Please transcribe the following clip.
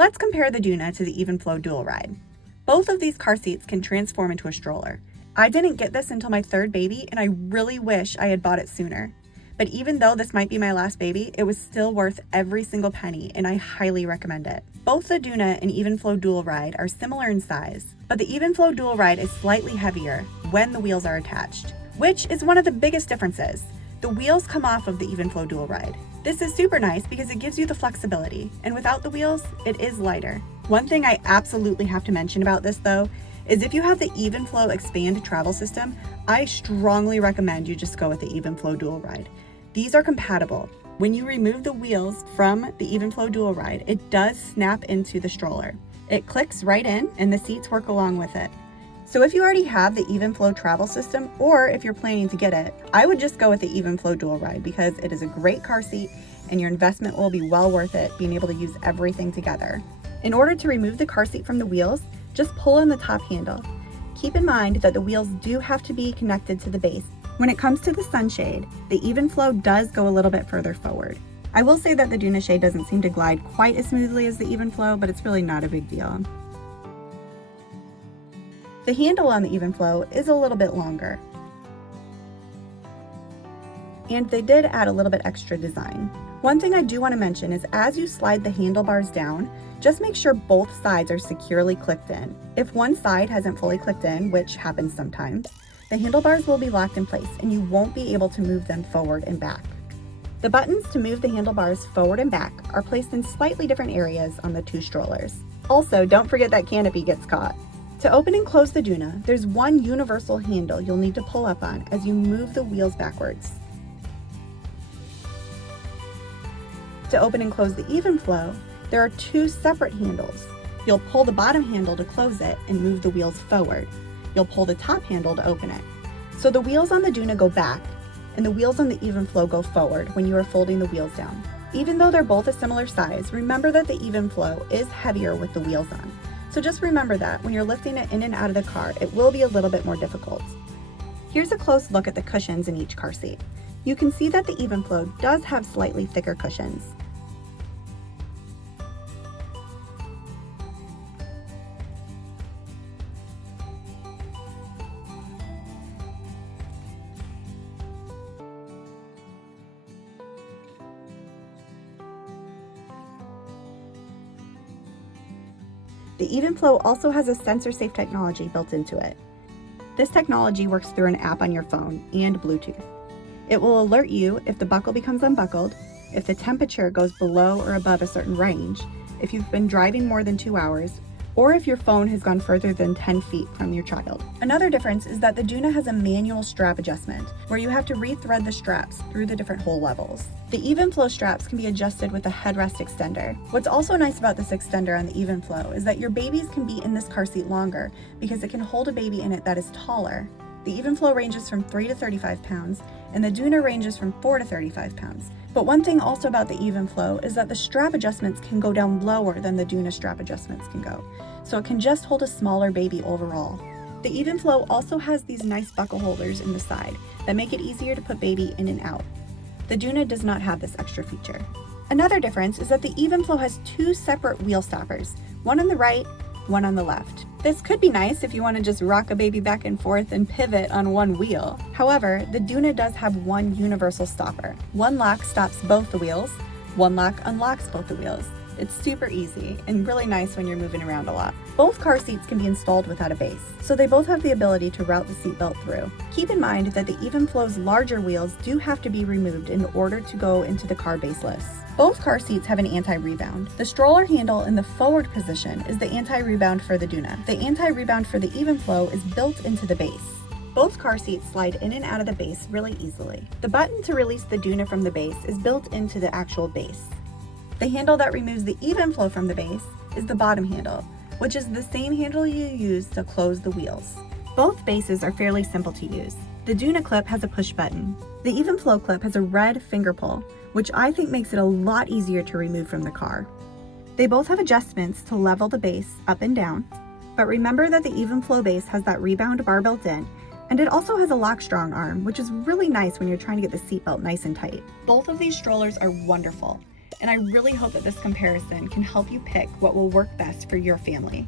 Let's compare the Doona to the Evenflo DualRide. Both of these car seats can transform into a stroller. I didn't get this until my third baby, and I really wish I had bought it sooner. But even though this might be my last baby, it was still worth every single penny, and I highly recommend it. Both the Doona and Evenflo DualRide are similar in size, but the Evenflo DualRide is slightly heavier when the wheels are attached, which is one of the biggest differences. The wheels come off of the Evenflo DualRide. This is super nice because it gives you the flexibility, and without the wheels, it is lighter. One thing I absolutely have to mention about this though, is if you have the Evenflo Expand travel system, I strongly recommend you just go with the Evenflo DualRide. These are compatible. When you remove the wheels from the Evenflo DualRide, it does snap into the stroller. It clicks right in and the seats work along with it. So if you already have the Evenflo travel system, or if you're planning to get it, I would just go with the Evenflo DualRide because it is a great car seat and your investment will be well worth it being able to use everything together. In order to remove the car seat from the wheels, just pull on the top handle. Keep in mind that the wheels do have to be connected to the base. When it comes to the sunshade, the Evenflo does go a little bit further forward. I will say that the Doona shade doesn't seem to glide quite as smoothly as the Evenflo, but it's really not a big deal. The handle on the Evenflo is a little bit longer. And they did add a little bit extra design. One thing I do want to mention is as you slide the handlebars down, just make sure both sides are securely clicked in. If one side hasn't fully clicked in, which happens sometimes, the handlebars will be locked in place and you won't be able to move them forward and back. The buttons to move the handlebars forward and back are placed in slightly different areas on the two strollers. Also, don't forget that canopy gets caught. To open and close the Doona, there's one universal handle you'll need to pull up on as you move the wheels backwards. To open and close the Evenflo, there are two separate handles. You'll pull the bottom handle to close it and move the wheels forward. You'll pull the top handle to open it. So the wheels on the Doona go back, and the wheels on the Evenflo go forward when you are folding the wheels down. Even though they're both a similar size, remember that the Evenflo is heavier with the wheels on. So just remember that when you're lifting it in and out of the car, it will be a little bit more difficult. Here's a close look at the cushions in each car seat. You can see that the Evenflo does have slightly thicker cushions. The Evenflo also has a sensor-safe technology built into it. This technology works through an app on your phone and Bluetooth. It will alert you if the buckle becomes unbuckled, if the temperature goes below or above a certain range, if you've been driving more than 2 hours, or if your phone has gone further than 10 feet from your child. Another difference is that the Doona has a manual strap adjustment, where you have to rethread the straps through the different hole levels. The Evenflo straps can be adjusted with a headrest extender. What's also nice about this extender on the Evenflo is that your babies can be in this car seat longer because it can hold a baby in it that is taller. The Evenflo ranges from 3 to 35 pounds, and the Doona ranges from 4 to 35 pounds. But one thing also about the Evenflo is that the strap adjustments can go down lower than the Doona strap adjustments can go, so it can just hold a smaller baby overall. The Evenflo also has these nice buckle holders in the side that make it easier to put baby in and out. The Doona does not have this extra feature. Another difference is that the Evenflo has two separate wheel stoppers, one on the right, one on the left. This could be nice if you want to just rock a baby back and forth and pivot on one wheel. However, the Doona does have one universal stopper. One lock stops both the wheels, one lock unlocks both the wheels. It's super easy and really nice when you're moving around a lot. Both car seats can be installed without a base, so they both have the ability to route the seatbelt through. Keep in mind that the Evenflo's larger wheels do have to be removed in order to go into the car baseless. Both car seats have an anti-rebound. The stroller handle in the forward position is the anti-rebound for the Doona. The anti-rebound for the Evenflo is built into the base. Both car seats slide in and out of the base really easily. The button to release the Doona from the base is built into the actual base. The handle that removes the Evenflo from the base is the bottom handle, which is the same handle you use to close the wheels. Both bases are fairly simple to use. The Doona clip has a push button. The Evenflo clip has a red finger pull, which I think makes it a lot easier to remove from the car. They both have adjustments to level the base up and down, but remember that the Evenflo base has that rebound bar built in, and it also has a lock strong arm, which is really nice when you're trying to get the seatbelt nice and tight. Both of these strollers are wonderful. and I really hope that this comparison can help you pick what will work best for your family.